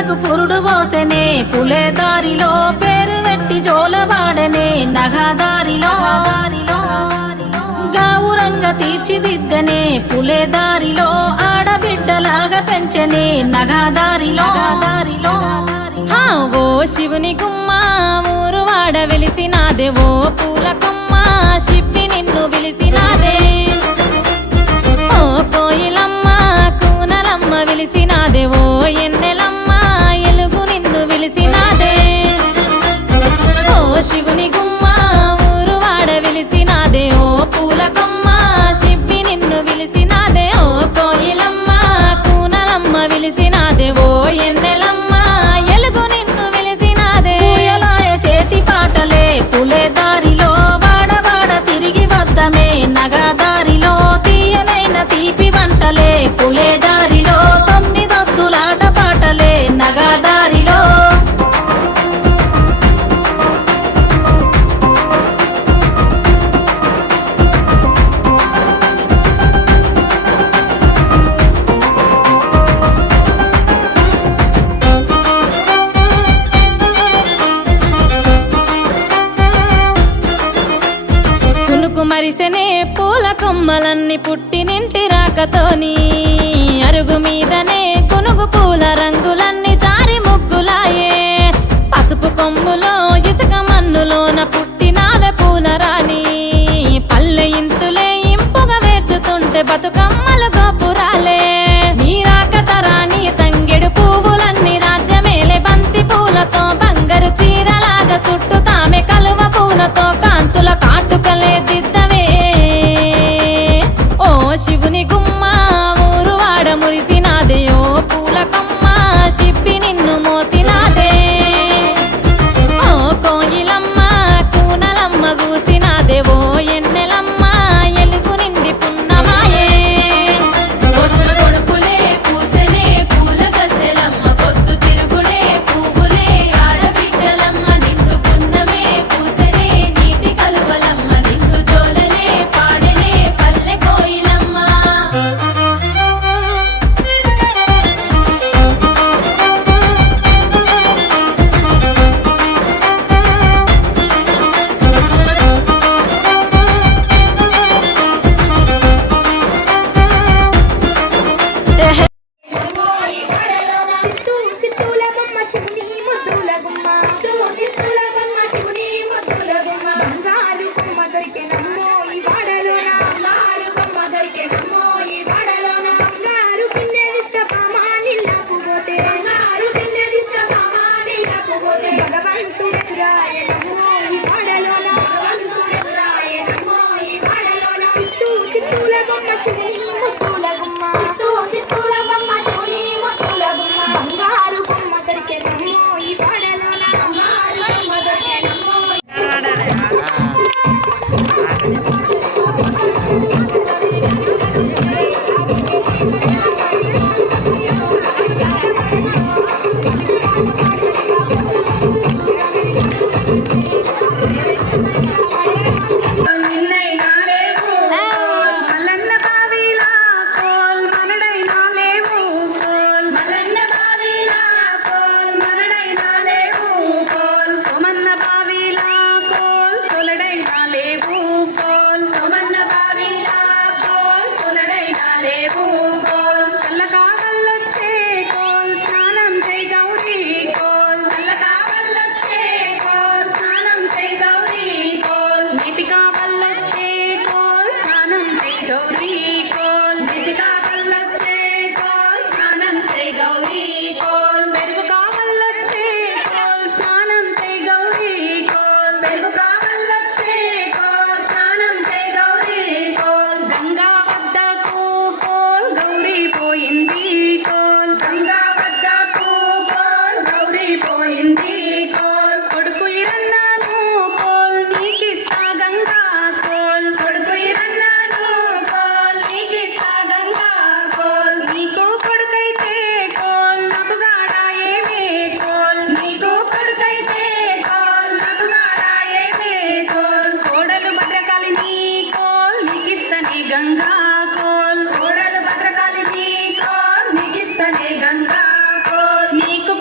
పువ్వులకు పురుడు పోసెనే పులే దారిలో పేరు వెట్టి జోలవాడనే నగదారిలో గావురంగా తీర్చిదిద్దనే పులే దారిలో ఆడబిడ్డలాగా పెంచనే నగదారిలో ఓ శివుని గుమ్మ ఊరు వాడ వెలిసినాదే ఓ పూల కొమ్మ శిప్పి నిన్ను పిలిసినాదే ఓ కోయిలమ్మ కూనలమ్మ విలిసినాదే ఓ ఎన్నెలమ్మ ఎలుగు నిన్ను విలిసినాదే ఓ శివుని గుమ్మ ఊరు వాడ వెలిసినాదే ఓ పూల కొమ్మ శిప్పి నిన్ను విలిసినాదే ఓ కోయిలమ్మ కూనలమ్మ విలిసినాదే ఓ ఎన్నెలమ్మ ఎలుగు నిన్ను విలిసినాదే పూయలాయ చేతి పాటలే పులే దారిలో వాడవాడ తిరిగి వద్దమే నగదారిలో తీయనైన తీపి వంటలే పులే దారిలో తొమ్మిదొత్తులాట పాటలే నగదారిలో మరిసెనే పూల కొమ్మలన్నీ పుట్టినింటి రాకతోని అరుగు మీదనే కునుగు పూల రంగులన్నీ జారి ముగ్గులాయే పసుపు కొమ్ములో ఇసుక మన్నులోన పుట్టినావే పూల రాణి పల్లె ఇంతులే ఇంపుగా వేర్చుతుంటే బతుకమ్మలు గోపురాలే నీ రాకతరాని తంగెడు పువ్వులన్నీ రాజ్యమేలే బంతి పూలతో బంగారు చీరలాగా చుట్టుతామె కలువ పూలతో కాంతుల కాటుకలే దిద్దవే ఓ శివుని గుమ్మ ఊరు వాడ మురిసినాదే ఓ పూల కొమ్మ శిప్పి నిన్ను మోసినాదే ఓ కోయిలమ్మ కూనలమ్మ గూసినాదే ఓ ఎన్నెలమ్మ ఎలుగు నిండి పున్నమాయే పొద్దు పొడుపులే పూసెనే పూల గద్దెలమ్మ పొద్దు తిరుగుడే పువ్వులే ఆడబిడ్డలమ్మ నిండు పున్నమే పూసెనే నీటి కలువలమ్మ నిండు జోలనే పాడెనే పల్లె కోయిలమ్మ చిత్తూల బొమ్మ శివుని ముద్దుల గుమ్మ చిత్తూల బొమ్మ శివుని ముద్దుల గుమ్మ బంగారు బొమ్మ దొరికెనమ్మో ఈ వాడలోన బంగారు బొమ్మ దొరికెనమ్మో ఈ వాడలోన బంగారు పిన్నె విస్త పామానిల్లకు పోతే బంగారు పిన్నె విస్త పామానిల్లకు పోతే భగవంతుడెదురాయనమ్మో ఈ వాడలోన భగవంతుడెదురాయనమ్మో ఈ వాడలోన చిత్తూల బొమ్మ శివుని ముద్దుల గుమ్మ చిత్తూల బొమ్మ శివుని ముద్దుల గుమ్మ బంగారు బొమ్మ దొరికెనమ్మో ఈ వాడలోన బంగారు బొమ్మ దొరికెనమ్మో మల్లన్న బావిలా కోల్ మనడైనా లేవు కోల్ మల్లన్న బావిలా కోల్ మనడైనా లేవు కోల్ సోమన్న బావిలా కోల్ సొలడైనా లేవు కోల్ సోమన్న బావిలా కోల్ సొలడైనా లేవు కోల్ సల్లకావల్లొచ్చే కోల్ స్నానం చేయి గౌరీ కోల్ సల్లకావల్లొచ్చే కోల్ స్నానం చేయి గౌరీ కోల్ నీటిగా వల్లొచ్చే కోల్ స్నానం చేయి గౌరీ కోల్ నీటిగా వల్లొచ్చే కోల్ స్నానం చేయి గౌరీ కోల్ పెరుగు కావల్లొచ్చే కోల్ స్నానం చేయి గౌరీ కోల్ పెరుగు కావల్లొచ్చే కోల్ స్నానం చేయి గౌరీ కోల్ గంగా వద్దకు కోల్ గౌరీ పోయింది కోల్ గంగా వద్దకు కోల్ గౌరీ పోయింది కోల్ కొడుకు ఇరన్నాను కోల్ నీకిస్తా గంగా కోల్ కొడుకు ఇరన్నాను కోల్ నీకిస్తా గంగా కోల్ నీకు కొడుకైతే కోల్ నాకు గాడాయేమే కోల్ నీకు కొడుకైతే కోల్ నాకు గాడాయేమే కోల్ కోడలు భద్రకాళిని కోల్ నీకిస్తనే గంగా కోల్ కోడలు భద్రకాళిని కోల్ నీకిస్తనే గంగా కోల్ నీకు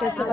తెచ్చు